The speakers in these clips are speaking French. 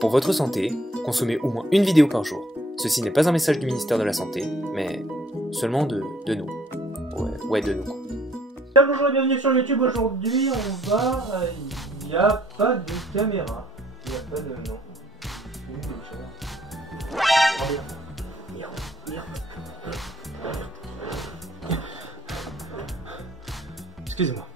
Pour votre santé, consommez au moins une vidéo par jour. Ceci n'est pas un message du ministère de la Santé, mais seulement de nous. Ouais, de nous. Bonjour et bienvenue sur YouTube. Aujourd'hui, on va... Il n'y a pas de caméra. Il n'y a pas de... Non. Excusez-moi.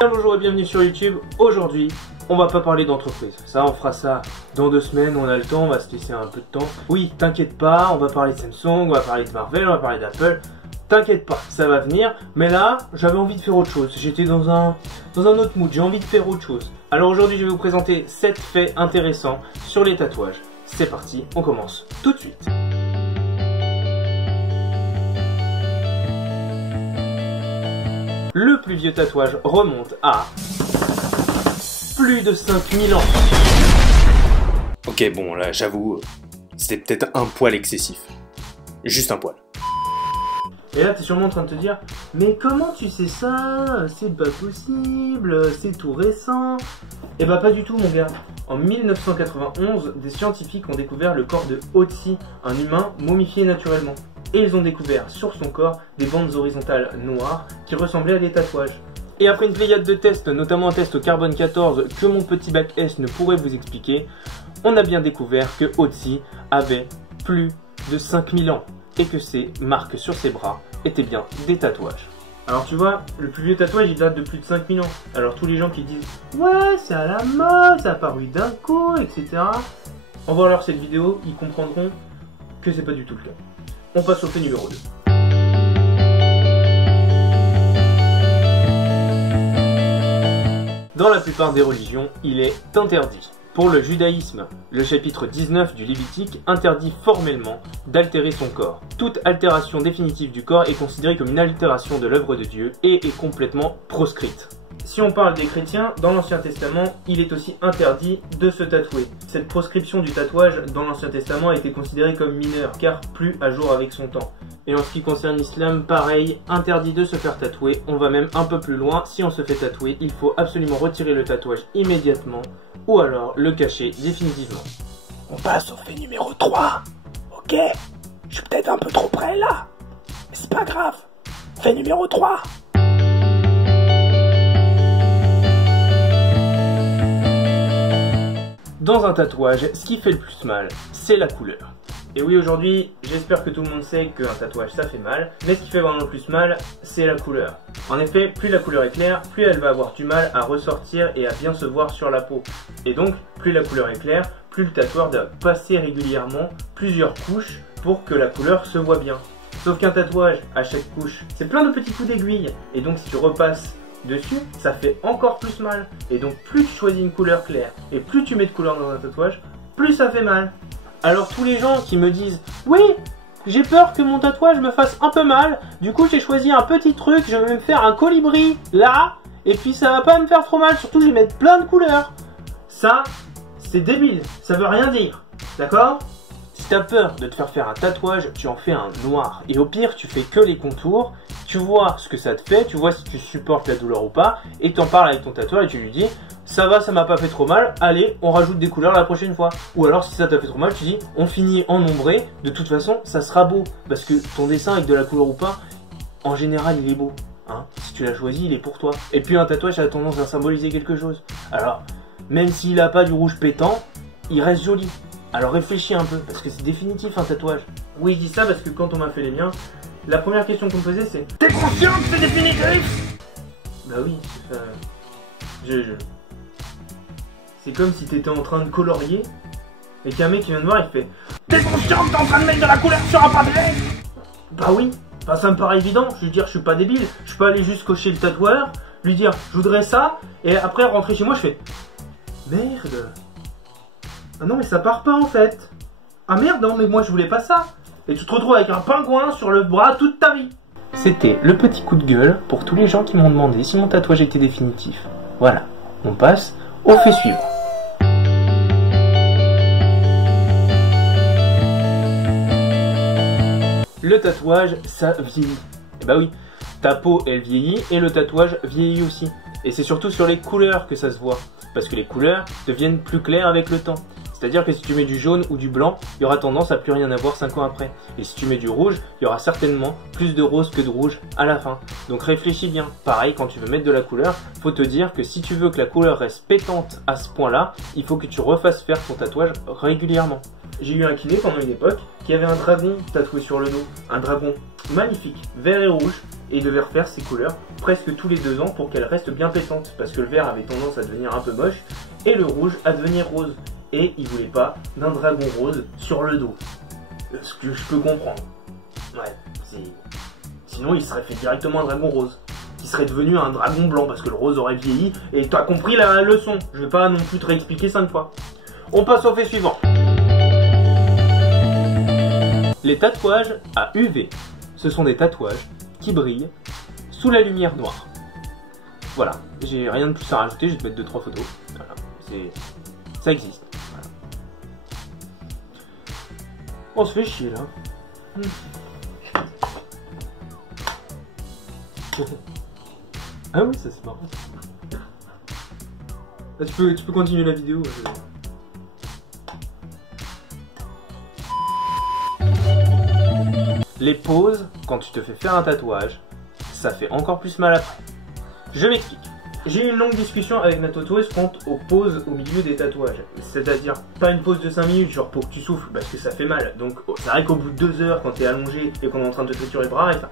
Bonjour et bienvenue sur YouTube. Aujourd'hui, on va pas parler d'entreprise. Ça, on fera ça dans 2 semaines. On a le temps, on va se laisser un peu de temps. Oui, t'inquiète pas, on va parler de Samsung, on va parler de Marvel, on va parler d'Apple. T'inquiète pas, ça va venir. Mais là, j'avais envie de faire autre chose. J'étais dans un autre mood. J'ai envie de faire autre chose. Alors aujourd'hui, je vais vous présenter 7 faits intéressants sur les tatouages. C'est parti, on commence tout de suite. Le plus vieux tatouage remonte à plus de 5000 ans. Ok, bon, là, j'avoue, c'était peut-être un poil excessif. Juste un poil. Et là, t'es sûrement en train de te dire, mais comment tu sais ça? C'est pas possible, c'est tout récent. Eh bah pas du tout, mon gars. En 1991, des scientifiques ont découvert le corps de Otzi, un humain momifié naturellement. Et ils ont découvert sur son corps des bandes horizontales noires qui ressemblaient à des tatouages. Et après une pléiade de tests, notamment un test au carbone 14 que mon petit bac S ne pourrait vous expliquer, on a bien découvert que Otzi avait plus de 5000 ans et que ses marques sur ses bras étaient bien des tatouages. Alors tu vois, le plus vieux tatouage il date de plus de 5000 ans. Alors tous les gens qui disent « Ouais, c'est à la mode, ça a apparu d'un coup, etc. » En voyant leur cette vidéo, ils comprendront que c'est pas du tout le cas. On passe au fait numéro 2. Dans la plupart des religions, il est interdit. Pour le judaïsme, le chapitre 19 du Lévitique interdit formellement d'altérer son corps. Toute altération définitive du corps est considérée comme une altération de l'œuvre de Dieu et est complètement proscrite. Si on parle des chrétiens, dans l'Ancien Testament, il est aussi interdit de se tatouer. Cette proscription du tatouage dans l'Ancien Testament a été considérée comme mineure, car plus à jour avec son temps. Et en ce qui concerne l'islam, pareil, interdit de se faire tatouer. On va même un peu plus loin, si on se fait tatouer, il faut absolument retirer le tatouage immédiatement, ou alors le cacher définitivement. On passe au fait numéro 3. Ok, je suis peut-être un peu trop près là, mais c'est pas grave. Fait numéro 3. Dans un tatouage, ce qui fait le plus mal, c'est la couleur. Et oui, aujourd'hui, j'espère que tout le monde sait qu'un tatouage ça fait mal, mais ce qui fait vraiment le plus mal, c'est la couleur. En effet, plus la couleur est claire, plus elle va avoir du mal à ressortir et à bien se voir sur la peau. Et donc, plus la couleur est claire, plus le tatoueur doit passer régulièrement plusieurs couches pour que la couleur se voit bien. Sauf qu'un tatouage, à chaque couche, c'est plein de petits coups d'aiguille. Et donc, si tu repasses dessus, ça fait encore plus mal. Et donc plus tu choisis une couleur claire et plus tu mets de couleur dans un tatouage, plus ça fait mal. Alors tous les gens qui me disent « Oui, j'ai peur que mon tatouage me fasse un peu mal, du coup j'ai choisi un petit truc, je vais me faire un colibri là, et puis ça va pas me faire trop mal, surtout je vais mettre plein de couleurs. » Ça, c'est débile, ça veut rien dire, d'accord? Si t'as peur de te faire un tatouage, tu en fais un noir. Et au pire, tu fais que les contours, tu vois ce que ça te fait, tu vois si tu supportes la douleur ou pas, et t'en parles avec ton tatoueur et tu lui dis « Ça va, ça m'a pas fait trop mal, allez, on rajoute des couleurs la prochaine fois. » Ou alors si ça t'a fait trop mal, tu dis « On finit en ombré, de toute façon, ça sera beau. » Parce que ton dessin avec de la couleur ou pas, en général, il est beau. Hein, si tu l'as choisi, il est pour toi. Et puis un tatouage, ça a tendance à symboliser quelque chose. Alors, même s'il a pas du rouge pétant, il reste joli. Alors réfléchis un peu, parce que c'est définitif un tatouage. Oui, je dis ça parce que quand on m'a fait les miens, la première question qu'on me posait c'est « T'es conscient que c'est définitif ?» Bah oui, c'est comme si t'étais en train de colorier et qu'un mec qui vient de voir il fait « T'es conscient que t'es en train de mettre de la couleur sur un papier ?» Bah oui, bah ça me paraît évident, je veux dire je suis pas débile, je peux aller juste cocher le tatoueur, lui dire « Je voudrais ça » et après rentrer chez moi je fais « Merde !» Ah non mais ça part pas en fait. Ah merde non mais moi je voulais pas ça. Et tu te retrouves avec un pingouin sur le bras toute ta vie. C'était le petit coup de gueule pour tous les gens qui m'ont demandé si mon tatouage était définitif. Voilà, on passe au fait suivant. Le tatouage, ça vieillit. Et bah oui, ta peau elle vieillit et le tatouage vieillit aussi. Et c'est surtout sur les couleurs que ça se voit. Parce que les couleurs deviennent plus claires avec le temps. C'est-à-dire que si tu mets du jaune ou du blanc, il y aura tendance à plus rien avoir 5 ans après. Et si tu mets du rouge, il y aura certainement plus de rose que de rouge à la fin. Donc réfléchis bien. Pareil, quand tu veux mettre de la couleur, faut te dire que si tu veux que la couleur reste pétante à ce point-là, il faut que tu refasses faire ton tatouage régulièrement. J'ai eu un kiné pendant une époque qui avait un dragon tatoué sur le dos. Un dragon magnifique, vert et rouge. Et il devait refaire ses couleurs presque tous les 2 ans pour qu'elles restent bien pétantes. Parce que le vert avait tendance à devenir un peu moche et le rouge à devenir rose. Et il voulait pas d'un dragon rose sur le dos. Ce que je peux comprendre. Ouais, sinon il serait fait directement un dragon rose. Qui serait devenu un dragon blanc parce que le rose aurait vieilli. Et t'as compris la leçon. Je vais pas non plus te réexpliquer 5 fois. On passe au fait suivant. Les tatouages à UV. Ce sont des tatouages qui brillent sous la lumière noire. Voilà, j'ai rien de plus à rajouter, je vais te mettre 2-3 photos. Voilà, ça existe. Voilà. On se fait chier là. Ah oui, ça c'est marrant. Là, tu peux continuer la vidéo. Les pauses, quand tu te fais faire un tatouage, ça fait encore plus mal après. Je m'explique. J'ai eu une longue discussion avec ma tatoueuse quant aux pauses au milieu des tatouages. C'est-à-dire, pas une pause de 5 minutes, genre pour que tu souffles, parce que ça fait mal. Donc, c'est vrai qu'au bout de 2 heures, quand t'es allongé et qu'on est en train de te triturer les bras, et ça...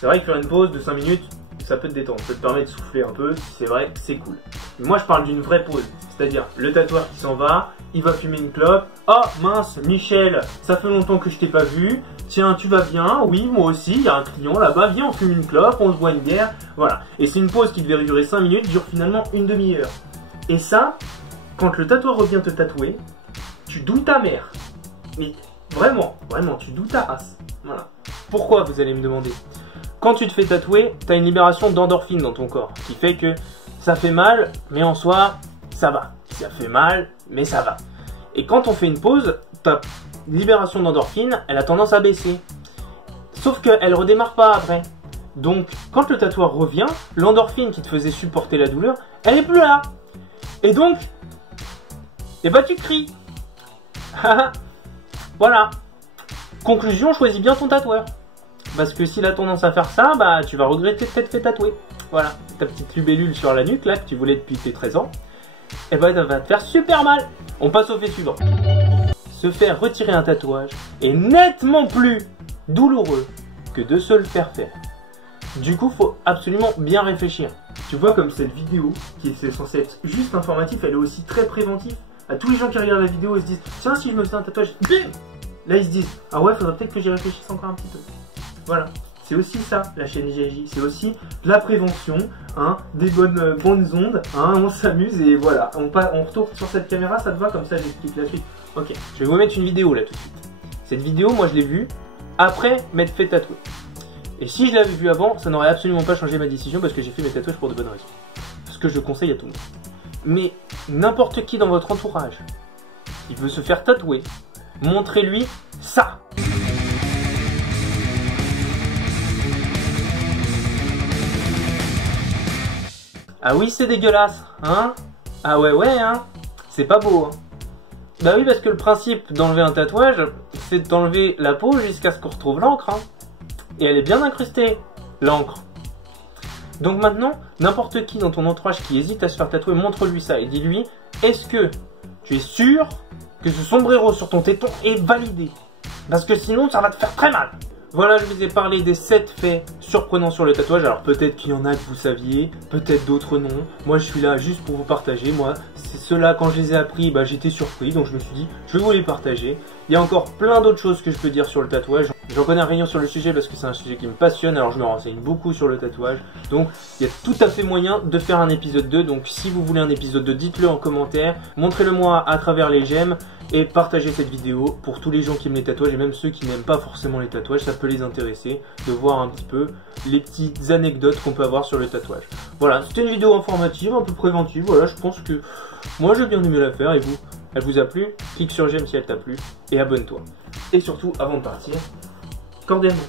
C'est vrai que faire une pause de 5 minutes, ça peut te détendre, ça peut te permettre de souffler un peu, c'est vrai, c'est cool. Mais moi je parle d'une vraie pause, c'est-à-dire le tatoueur qui s'en va, il va fumer une clope. Oh mince, Michel, ça fait longtemps que je t'ai pas vu, tiens tu vas bien, oui moi aussi, il y a un client là-bas, viens on fume une clope, on se boit une bière, voilà. Et c'est une pause qui devait durer 5 minutes, dure finalement une demi-heure. Et ça, quand le tatoueur revient te tatouer, tu douilles ta mère. Mais vraiment, tu douilles ta race. Voilà. Pourquoi vous allez me demander? Quand tu te fais tatouer, tu as une libération d'endorphine dans ton corps, qui fait que ça fait mal, mais en soi, ça va. Ça fait mal, mais ça va. Et quand on fait une pause, ta libération d'endorphine, elle a tendance à baisser. Sauf qu'elle redémarre pas après. Donc, quand le tatoueur revient, l'endorphine qui te faisait supporter la douleur, elle est plus là. Et donc, eh ben tu cries. Voilà. Conclusion, choisis bien ton tatoueur. Parce que s'il a tendance à faire ça, bah tu vas regretter de t'être fait tatouer. Voilà, ta petite lubellule sur la nuque là que tu voulais depuis tes 13 ans, et bah ça va te faire super mal. On passe au fait suivant. Se faire retirer un tatouage est nettement plus douloureux que de se le faire faire. Du coup, faut absolument bien réfléchir. Tu vois, comme cette vidéo, qui est censée être juste informative, elle est aussi très préventive. À tous les gens qui regardent la vidéo, ils se disent tiens, si je me fais un tatouage, là ils se disent ah ouais, faudrait peut-être que j'y réfléchisse encore un petit peu. Voilà, c'est aussi ça la chaîne IGJ, c'est aussi de la prévention, hein, des bonnes ondes, hein, on s'amuse et voilà, on retourne sur cette caméra, ça te va, comme ça j'explique la suite. Ok, je vais vous mettre une vidéo là tout de suite. Cette vidéo, moi je l'ai vue après m'être fait tatouer. Et si je l'avais vue avant, ça n'aurait absolument pas changé ma décision parce que j'ai fait mes tatouages pour de bonnes raisons. Ce que je conseille à tout le monde. Mais n'importe qui dans votre entourage qui veut se faire tatouer, montrez-lui ça. Ah oui, c'est dégueulasse, hein? Ah ouais, hein? C'est pas beau, hein? Bah oui, parce que le principe d'enlever un tatouage, c'est d'enlever la peau jusqu'à ce qu'on retrouve l'encre, hein? Et elle est bien incrustée, l'encre. Donc maintenant, n'importe qui dans ton entourage qui hésite à se faire tatouer, montre-lui ça et dis-lui, est-ce que tu es sûr que ce sombrero sur ton téton est validé? Parce que sinon, ça va te faire très mal. Voilà, je vous ai parlé des 7 faits surprenants sur le tatouage. Alors peut-être qu'il y en a que vous saviez, peut-être d'autres non. Moi je suis là juste pour vous partager. Moi, c'est ceux-là, quand je les ai appris, bah, j'étais surpris. Donc je me suis dit, je vais vous les partager. Il y a encore plein d'autres choses que je peux dire sur le tatouage. J'en connais rien sur le sujet parce que c'est un sujet qui me passionne. Alors je me renseigne beaucoup sur le tatouage. Donc il y a tout à fait moyen de faire un épisode 2. Donc si vous voulez un épisode 2, dites-le en commentaire. Montrez-le moi à travers les j'aime. Et partagez cette vidéo pour tous les gens qui aiment les tatouages et même ceux qui n'aiment pas forcément les tatouages, ça peut les intéresser de voir un petit peu les petites anecdotes qu'on peut avoir sur le tatouage. Voilà, c'était une vidéo informative, un peu préventive, voilà, je pense que moi j'ai bien aimé la faire et vous, elle vous a plu? Clique sur j'aime si elle t'a plu et abonne-toi. Et surtout, avant de partir, cordialement.